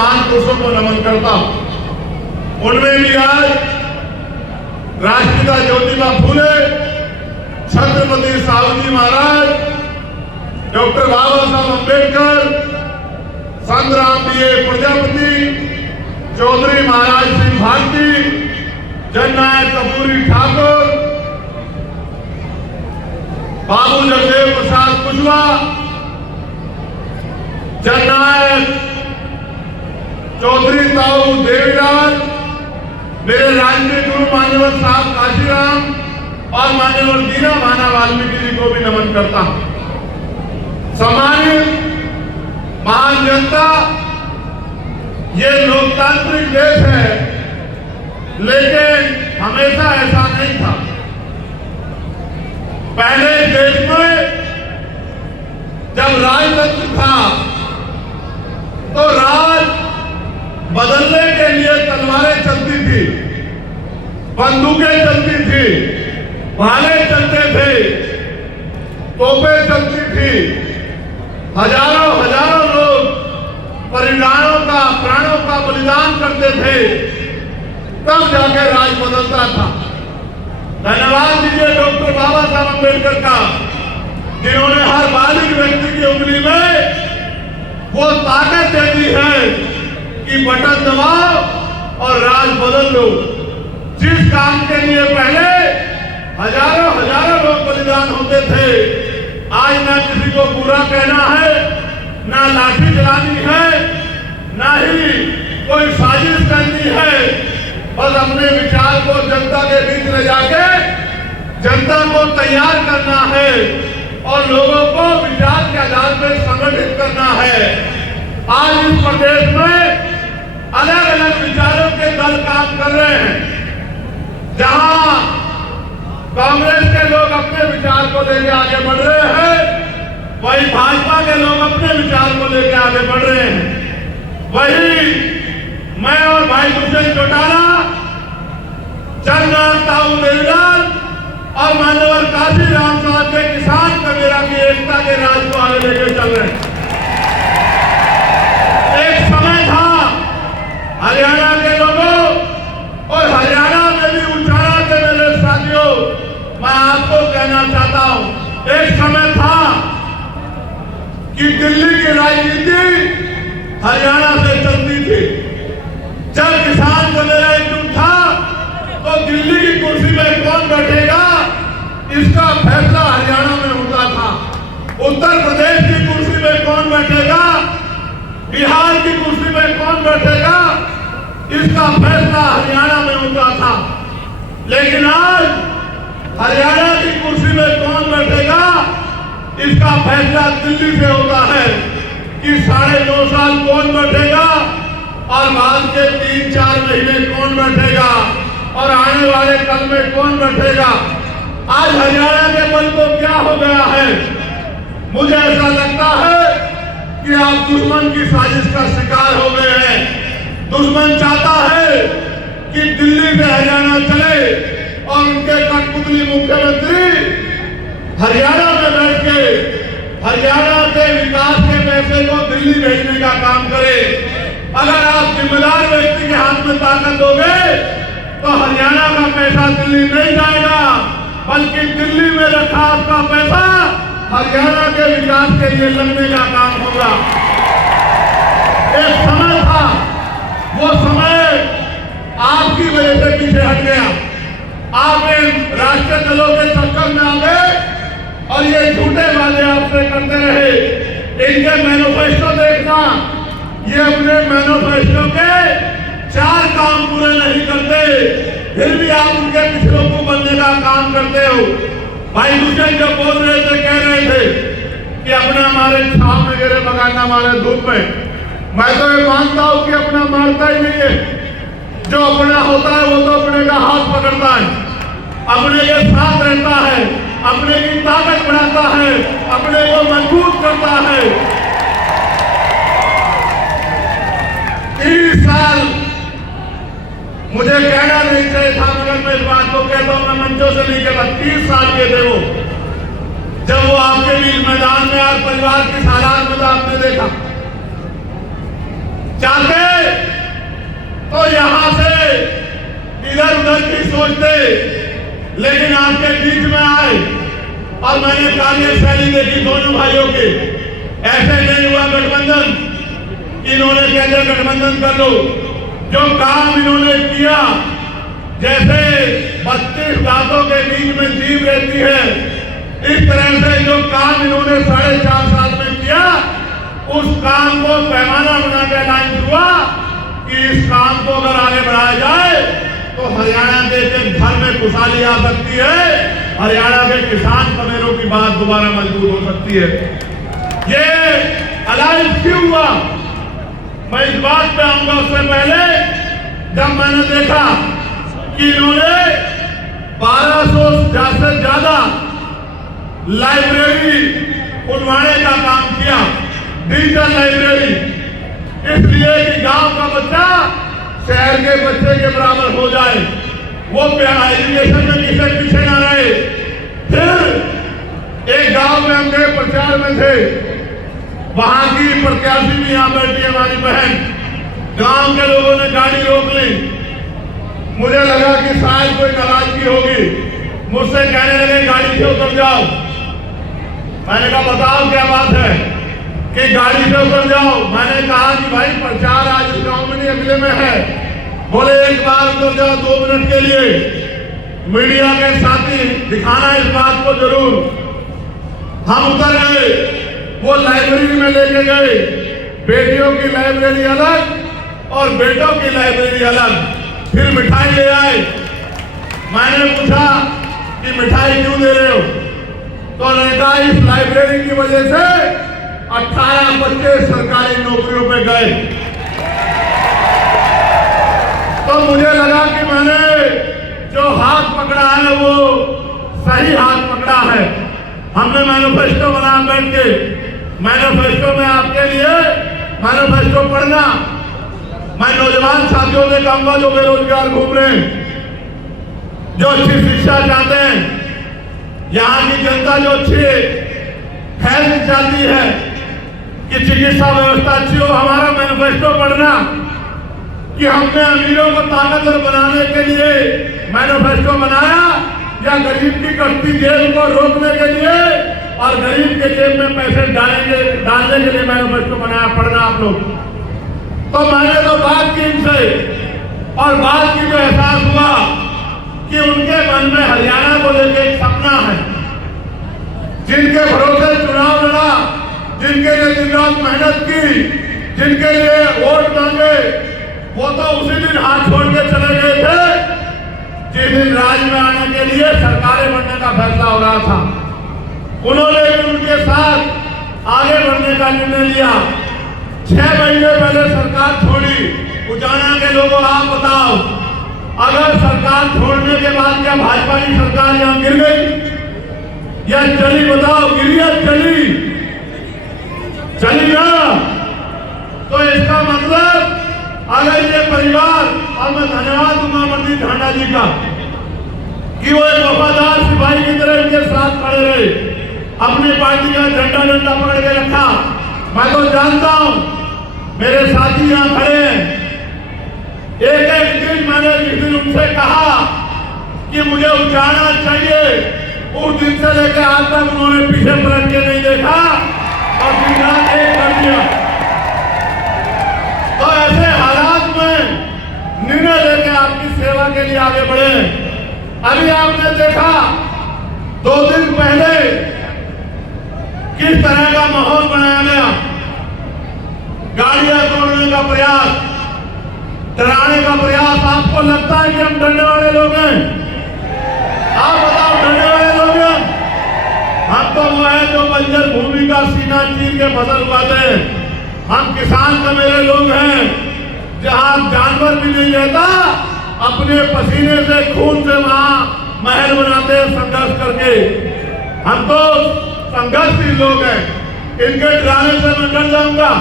महान पुरुषों को नमन करता हूं। उनमें भी आज राष्ट्रपिता ज्योतिबा फूले, छत्रपति साहूजी महाराज, डॉक्टर बाबा साहब अम्बेडकर, संग्राम दिए प्रजापति, चौधरी महाराज सिंह भारती, जननायक कपूरी ठाकुर, बाबू जगदेव प्रसाद कुशवाहा, जननायक चौधरी ताऊ देवीलाल, मेरे राजनीतिक गुरु मान्यवर साहब काशीराम और मान्यवर दीना माना वाल्मीकि जी को भी नमन करता हूं। सम्मानित महान जनता, ये लोकतांत्रिक देश है, लेकिन हमेशा ऐसा नहीं था। पहले देश में जब राजतंत्र था तो राज बदलने के लिए तलवारें चलती थी, बंदूकें चलती थी, भाले चलते थे, तोपें चलती थी, हजारों हजारों लोग परिवारों का, प्राणों का बलिदान करते थे, तब जाके राज बदलता था। धन्यवाद दीजिए डॉक्टर बाबा साहब अम्बेडकर का, जिन्होंने हर बालिग व्यक्ति की उंगली में वो ताकत दे दी है कि बटन दबाओ और राज बदल लो। जिस काम के लिए पहले हजारों हजारों लोग बलिदान होते थे, आज ना किसी को बुरा कहना है, ना लाठी चलानी है, ना ही कोई साजिश करनी है। बस अपने विचार को जनता के बीच ले जाके जनता को तैयार करना है और लोगों को विचार के आधार पर संगठित करना है। आज इस प्रदेश में अलग अलग विचारों के दल काम कर रहे हैं। जहां कांग्रेस के लोग अपने विचार को लेकर आगे बढ़ रहे हैं, वही भाजपा के लोग अपने विचार को लेकर आगे बढ़ रहे हैं। वही मैं और भाई दुष्यंत चौटाला, जननायक ताऊ देवीलाल और मान्यवर काशीराम साहब के किसान कबीरा की एकता के राज को आगे लेकर चल रहे हैं। एक समय था हरियाणा के लोगों और हरियाणा में भी उच्चारा के मेरे साथियों, मैं आपको कहना चाहता हूं, एक समय था कि दिल्ली की राजनीति हरियाणा से चलती थी। जब किसान कबीरा एकजुट था तो दिल्ली की कुर्सी में कौन बैठेगा, इसका फैसला हरियाणा में होता था। उत्तर प्रदेश की कुर्सी में कौन बैठेगा, बिहार की कुर्सी में कौन बैठेगा, इसका फैसला हरियाणा में होता था। लेकिन आज हरियाणा की कुर्सी में कौन बैठेगा, इसका फैसला दिल्ली से होता है कि 9.5 साल कौन बैठेगा और बाद के 3-4 महीने कौन बैठेगा और आने वाले कल में कौन बैठेगा। आज हरियाणा के बल को क्या हो गया है, मुझे ऐसा लगता है कि आप दुश्मन की साजिश का शिकार हो गए हैं। दुश्मन चाहता है कि दिल्ली से हरियाणा चले और उनके कठपुतली मुख्यमंत्री हरियाणा में बैठ के हरियाणा के विकास के पैसे को दिल्ली भेजने का काम करे। अगर आप जिम्मेदार व्यक्ति के हाथ में ताकत दोगे तो हरियाणा का पैसा दिल्ली नहीं जाएगा, बल्कि दिल्ली में रखा आपका पैसा हरियाणा के विकास के लिए लगने का काम होगा। एक समय था, वो समय आपकी वजह से पीछे हट गया। आप इन राष्ट्रीय दलों के चक्कर में आ गए और ये झूठे वादे आपसे करते रहे। इनके मैनिफेस्टो देखना, ये अपने मैनिफेस्टो के 4 काम पूरे नहीं करते, फिर भी आप उनके पिछड़ों को बनने का काम करते हो। भाई दुष्यंत जब बोल रहे थे, कह रहे थे कि अपना हमारे छाव में गिरे बगाना हमारे धूप में। मैं तो ये मानता हूं कि अपना मारता ही नहीं है। जो अपना होता है वो तो अपने का हाथ पकड़ता है, अपने के साथ रहता है, अपने की ताकत बढ़ाता है, अपने को मजबूत करता है। 30 साल मुझे कहना नहीं चाहिए था, मगर मैं इस बात को कहता हूं, मैं मंचों से नहीं कहता। 30 साल के थे वो, जब वो आपके बीच मैदान में और परिवार की हालात में तो आपने देखा। चाहते अलग ही सोचते, लेकिन आपके बीच में आए और मैंने कार्यशैली देखी दोनों भाइयों की। ऐसे नहीं हुआ गठबंधन, इन्होंने कहते गठबंधन कर लो। जो काम इन्होंने किया, जैसे 32 दांतों के बीच में जीभ रहती है, इस तरह से जो काम इन्होंने 4.5 साल में किया, उस काम को पैमाना बना के ऐलान हुआ कि इस काम को अगर आगे बढ़ाया जाए तो हरियाणा के घर में खुशहाली आ सकती है, हरियाणा के किसान कमेरों की बात दोबारा मजबूत हो सकती है। ये अलायंस क्यों हुआ, मैं इस बात पे आऊंगा। उससे पहले जब मैंने देखा कि इन्होंने 1200 से ज्यादा लाइब्रेरी खुलवाने का काम किया, डिजिटल लाइब्रेरी, इसलिए कि गांव का बच्चा शहर के बच्चे के बराबर हो जाए, वो एजुकेशन में किसी पीछे ना रहे। फिर एक गांव में हम गए, प्रचार में थे, वहां की प्रत्याशी भी यहां बैठी हमारी बहन, गांव के लोगों ने गाड़ी रोक ली। मुझे लगा कि शायद कोई नाराजगी होगी, मुझसे कहने लगे गाड़ी से उतर जाओ। मैंने कहा बताओ क्या बात है कि गाड़ी से उतर जाओ। मैंने कहा कि भाई प्रचार आज इस गांव में नहीं, अगले में है। बोले एक बार उतर जाओ 2 मिनट के लिए, मीडिया के साथी दिखाना इस बात को जरूर। हम उतर गए, वो लाइब्रेरी में लेके गए, बेटियों की लाइब्रेरी अलग और बेटों की लाइब्रेरी अलग। फिर मिठाई ले आए। मैंने पूछा कि मिठाई क्यों दे रहे हो, तो उन्होंने कहा इस लाइब्रेरी की वजह से 18 बच्चे सरकारी नौकरियों पे गए। तो मुझे लगा कि मैंने जो हाथ पकड़ा है वो सही हाथ पकड़ा है। हमने मैनिफेस्टो बनाया बैठ के, मैनिफेस्टो में आपके लिए मैनिफेस्टो पढ़ना। मैं नौजवान साथियों से कहूंगा जो बेरोजगार घूम रहे हैं, जो अच्छी शिक्षा चाहते हैं, यहाँ की जनता जो अच्छी हेल्थ चाहती है कि चिकित्सा व्यवस्था अच्छी हो, हमारा मैनिफेस्टो पढ़ना कि हमने अमीरों को ताकतवर बनाने के लिए मैनिफेस्टो बनाया या गरीब की कटती जेब को रोकने के लिए और गरीब के जेब में पैसे डालने के लिए मैनिफेस्टो बनाया। पढ़ना आप लोग। तो मैंने तो बात की इनसे, और बात की जो एहसास हुआ कि उनके मन में हरियाणा को लेकर एक सपना है। जिनके भरोसे चुनाव लड़ा, जिनके लिए दिन रात मेहनत की, जिनके लिए वोट मांगे, वो तो उसी दिन हाथ छोड़ के चले गए थे जिस दिन राज में आने के लिए सरकारें बनने का फैसला हो रहा था। उन्होंने भी उनके साथ आगे बढ़ने का निर्णय लिया। 6 महीने पहले सरकार छोड़ी। उजाना के लोगों आप बताओ, अगर सरकार छोड़ने के बाद क्या भाजपा की सरकार यहां गिर गई या चली? बताओ, गिरी या चली ना? तो इसका मतलब अगर ये परिवार, और मैं धन्यवाद दूंगा अमरजीत ढांडा जी का कि वो एक वफादार सिपाही की तरह उनके साथ खड़े रहे, अपनी पार्टी का झंडा पकड़ के रखा। मैं तो जानता हूं मेरे साथी यहां खड़े हैं, एक दिन मैंने जिस दिन उनसे कहा कि मुझे उजाना चाहिए, उस दिन से लेकर आज तक उन्होंने पीछे पलट के नहीं देखा और बिना एक कर दिया। तो ऐसे हालात में निर्णय लेकर आपकी सेवा के लिए आगे बढ़े। अभी आपने देखा 2 दिन पहले किस तरह का माहौल बनाया गया, गाड़ियां तोड़ने का प्रयास, डराने का प्रयास। आपको लगता है कि हम डरने वाले लोग हैं? आप बताओ, डरने वाले लोग हैं? हम तो वो है जो बंजर भूमि का सीना चीर के फसल उगाते हैं। हम किसान का मेरे लोग हैं, जहां जानवर भी नहीं रहता, अपने पसीने से खून से वहां महल बनाते हैं संघर्ष करके। हम तो संघर्षशील लोग हैं। इनके डराने से मैं डर जाऊंगा?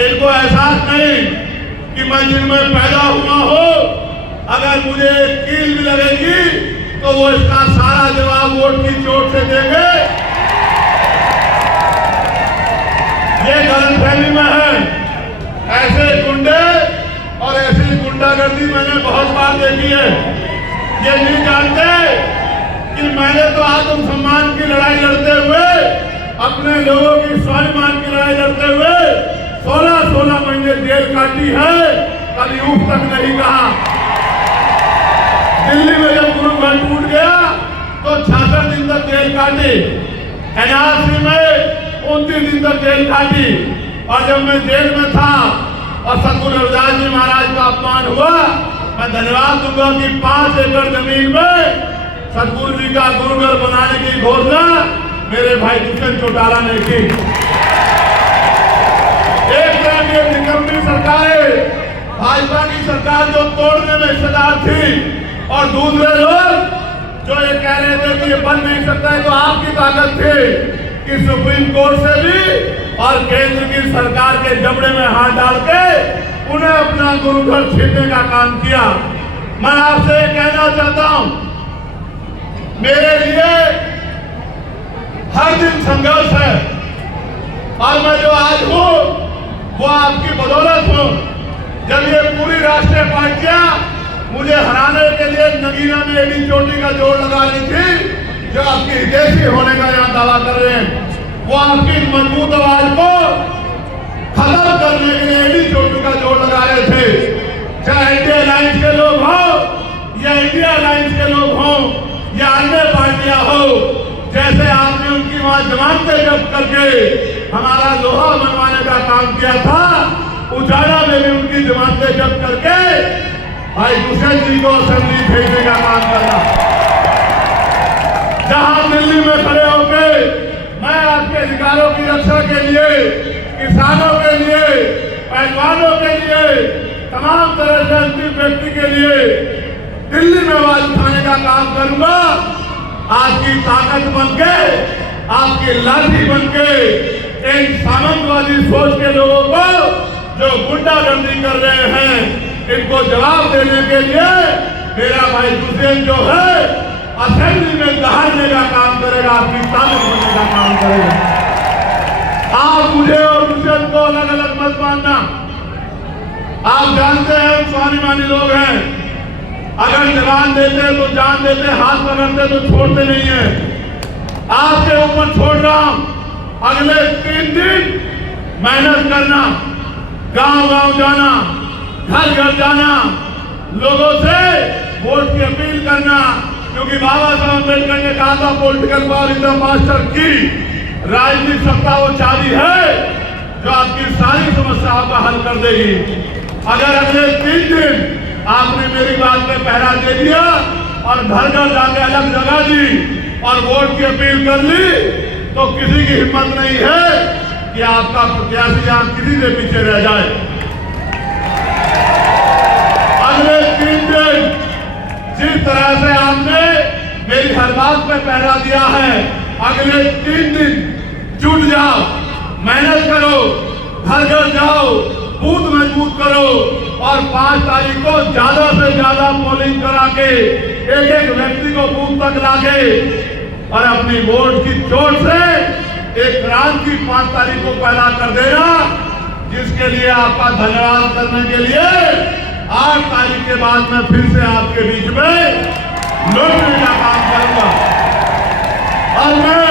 इनको एहसास नहीं कि मैं जिनमें पैदा हुआ हो, अगर मुझे कील भी लगेगी तो वो इसका सारा जवाब वोट की चोट से देंगे। ये गलतफहमी में है। ऐसे गुंडे और ऐसी गुंडागर्दी मैंने बहुत बार देखी है। ये नहीं जानते कि मैंने तो आत्मसम्मान की लड़ाई लड़ते हुए, अपने लोगों की स्वाभिमान की लड़ाई लड़ते हुए 16 महीने जेल काटी है। कभी ऊप तक नहीं कहा। दिल्ली में जब गुरु घर टूट गया तो 66 दिन तक जेल काटी। एनआरसी में 29 दिन तक जेल काटी। और जब मैं जेल में था और सतगुरु रविदास जी महाराज का अपमान हुआ, मैं धन्यवाद दूंगा कि 5 एकड़ जमीन में सतगुरु जी का गुरुघर बनाने की घोषणा मेरे भाई दुष्यंत चौटाला ने की। एक तरह की निकम्मी सरकारें, भाजपा की सरकार जो तोड़ने में हिस्सेदार थी, और दूसरे लोग जो ये कह रहे थे कि ये बन नहीं सकता है, तो आपकी ताकत थी कि सुप्रीम कोर्ट से भी और केंद्र की सरकार के जबड़े में हाथ डाल के उन्हें अपना गुरुघर छीनने का काम किया। मैं आपसे कहना चाहता हूं, मेरे लिए हर दिन संघर्ष है और मैं जो आज हूं वो आपकी बदौलत हूं। जब ये पूरी राष्ट्रीय पार्टियां मुझे हराने के लिए नगीना में एडी चोटी का जोड़ लगा रही थी, जो आपकी हितैषी होने का यहाँ दावा कर रहे हैं, वो आपकी मजबूत आवाज को खत्म करने के लिए एडी चोटी का जोड़ लगा रहे थे। चाहे इंडिया अलायंस के लोग हो या इंडिया अलायंस के लोग हो या अन्य पार्टियां हो, जैसे आपने उनकी वहां जमानतें जब्त करके हमारा लोहा मनवाने का काम किया था, उजाला में भी उनकी जमानतें जब्त करके भाई दुष्यंत जी को असेंबली भेजने का काम करना। जहां दिल्ली में खड़े होकर मैं आपके अधिकारों की रक्षा के लिए, किसानों के लिए, पहलवानों के लिए, तमाम तरह से अंतिम व्यक्ति के लिए दिल्ली में आवाज उठाने का काम करूंगा। आपकी ताकत बनके, आपकी लाठी बनके इन सामंतवादी सोच के लोगों को जो गुंडागर्दी कर रहे हैं, इनको जवाब देने के लिए मेरा भाई दुष्यंत जो है असेंबली में दहाड़ने का काम करेगा, आपकी ताकत बनने का काम करेगा। आप मुझे और दुष्यंत को अलग अलग मत मानना। आप जानते हैं हम स्वाभिमानी लोग हैं। अगर जवान देते तो जान देते, हाथ पकड़ते तो छोड़ते नहीं है। आपके ऊपर छोड़ रहा हूं, अगले 3 दिन मेहनत करना, गांव-गांव जाना, घर-घर जाना, लोगों से वोट की अपील करना, क्योंकि बाबा साहब अम्बेडकर ने कहा था political power is the master की। राजनीतिक सत्ता वो चाबी है जो आपकी सारी समस्याओं का हल कर देगी। अगर अगले 3 दिन आपने मेरी बात पे पहरा दे दिया और घर घर जाके अलग जगह दी और वोट की अपील कर ली, तो किसी की हिम्मत नहीं है कि आपका प्रत्याशी यहां किसी से पीछे रह जाए। अगले 3 दिन जिस तरह से आपने मेरी हर बात पे पहरा दिया है, अगले 3 दिन जुट जाओ, मेहनत करो, घर घर जाओ, बूथ मजबूत करो और 5 तारीख को ज्यादा से ज्यादा पोलिंग करा के एक एक व्यक्ति को बूथ तक लाके और अपनी वोट की चोट से एक क्रांति 5 तारीख को पैदा कर देना, जिसके लिए आपका धन्यवाद करने के लिए 8 तारीख के बाद मैं फिर से आपके बीच में लौटने का काम करूंगा। और मैं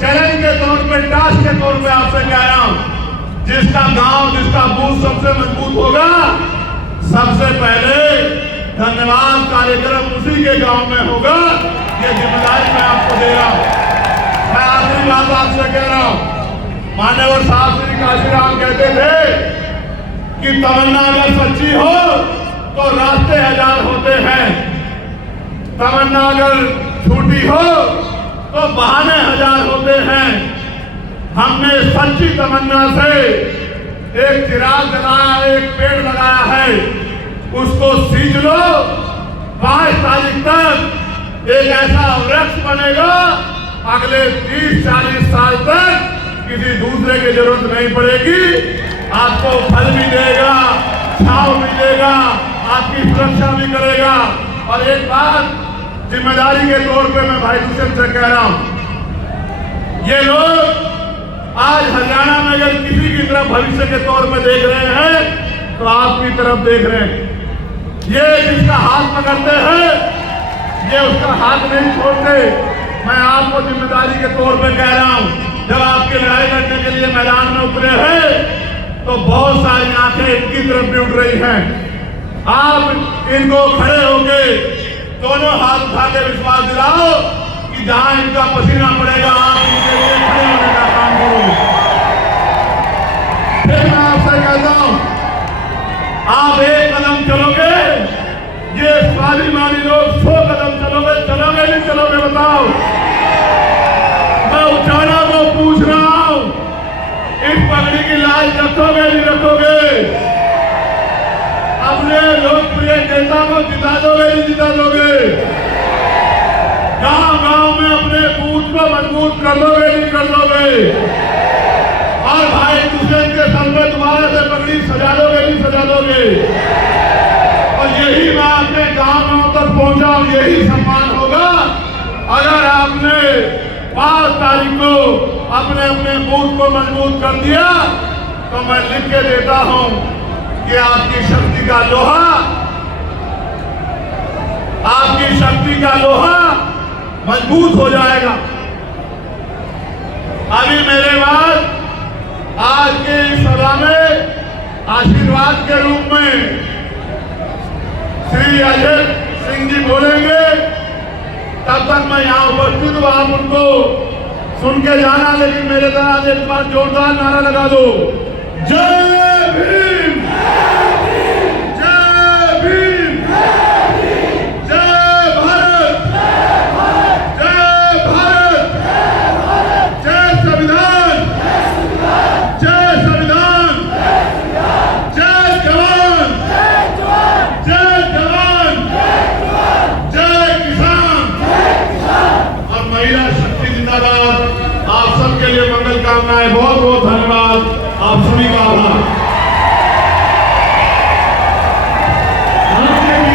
चैलेंज के तौर पे, टास्क के तौर पे आपसे कह रहा हूं, जिसका गांव, जिसका बूथ सबसे मजबूत होगा, सबसे पहले धन्यवाद कार्यक्रम उसी के गांव में होगा। ये जिम्मेदारी मैं आपको दे रहा हूं। मैं आखिरी बात आपसे कह रहा हूं, मान्यवर साहब श्री काशीराम कहते थे कि तमन्ना अगर सच्ची हो तो रास्ते 1000 होते हैं, तमन्ना अगर झूठी हो तो बहाने 1000 होते हैं। हमने सच्ची तमन्ना से एक चिराग जलाया, एक पेड़ लगाया है, उसको सींच लो। 5 तारीख तक एक ऐसा वृक्ष बनेगा, अगले 30-40 साल तक किसी दूसरे की जरूरत नहीं पड़ेगी। आपको फल भी देगा, छांव भी देगा, आपकी सुरक्षा भी करेगा। और एक बात जिम्मेदारी के तौर पे मैं भाई दुष्यंत से कह रहा हूं, ये लोग आज हरियाणा में अगर किसी की तरफ भविष्य के तौर पे देख रहे हैं तो आपकी तरफ देख रहे हैं। ये जिसका हाथ पकड़ते हैं ये उसका हाथ नहीं छोड़ते। मैं आपको जिम्मेदारी के तौर पे कह रहा हूं, जब आपकी लड़ाई लड़ने के लिए मैदान में उतरे हैं तो बहुत सारी आंखें इनकी तरफ भी उठ रही हैं। आप इनको खड़े होके दोनों हाथ उठा के विश्वास दिलाओ कि जहां इनका पसीना पड़ेगा आप इनके लिए खड़े होने का काम करोगे। फिर मैं आपसे कहता हूं, आप एक कदम चलोगे, ये स्वाभिमानी लोग 100 कदम चलोगे। चलोगे नहीं चलोगे बताओ? मैं उचाना को पूछ रहा हूं, इस पगड़ी की लाज रखोगे नहीं रखोगे? अपने लोकप्रिय नेता को जिता दोगे नहीं जिता दोगे? गांव गांव में अपने बूथ को मजबूत कर दोगे नहीं कर दोगे? और भाई दूसरे के सर में दोबारा से पगड़ी सजा दोगे नहीं सजा दोगे? और यही मैं अपने गांव तक पहुंचा हूं, यही सम्मान होगा अगर आपने 5 तारीख को अपने अपने बूथ को मजबूत कर दिया। तो मैं लिख के देता हूं कि आपकी शक्ति का लोहा, आपकी शक्ति का लोहा मजबूत हो जाएगा। अभी मेरे बाद आज की सभा में आशीर्वाद के रूप में श्री अजय सिंह जी बोलेंगे। तब तक मैं यहाँ उपस्थित हूँ, आप उनको सुन के जाना, लेकिन मेरे तरह एक बार जोरदार नारा लगा दो, जय भीम, जय भीम, जय भारत, जय भारत, जय संविधान, जय संविधान, जय जवान, जय जवान, जय किसान और महिला शक्ति जिंदाबाद। आप सबके लिए मंगल कामनाएं। बहुत बहुत धन्यवाद, आप सभी का आभार।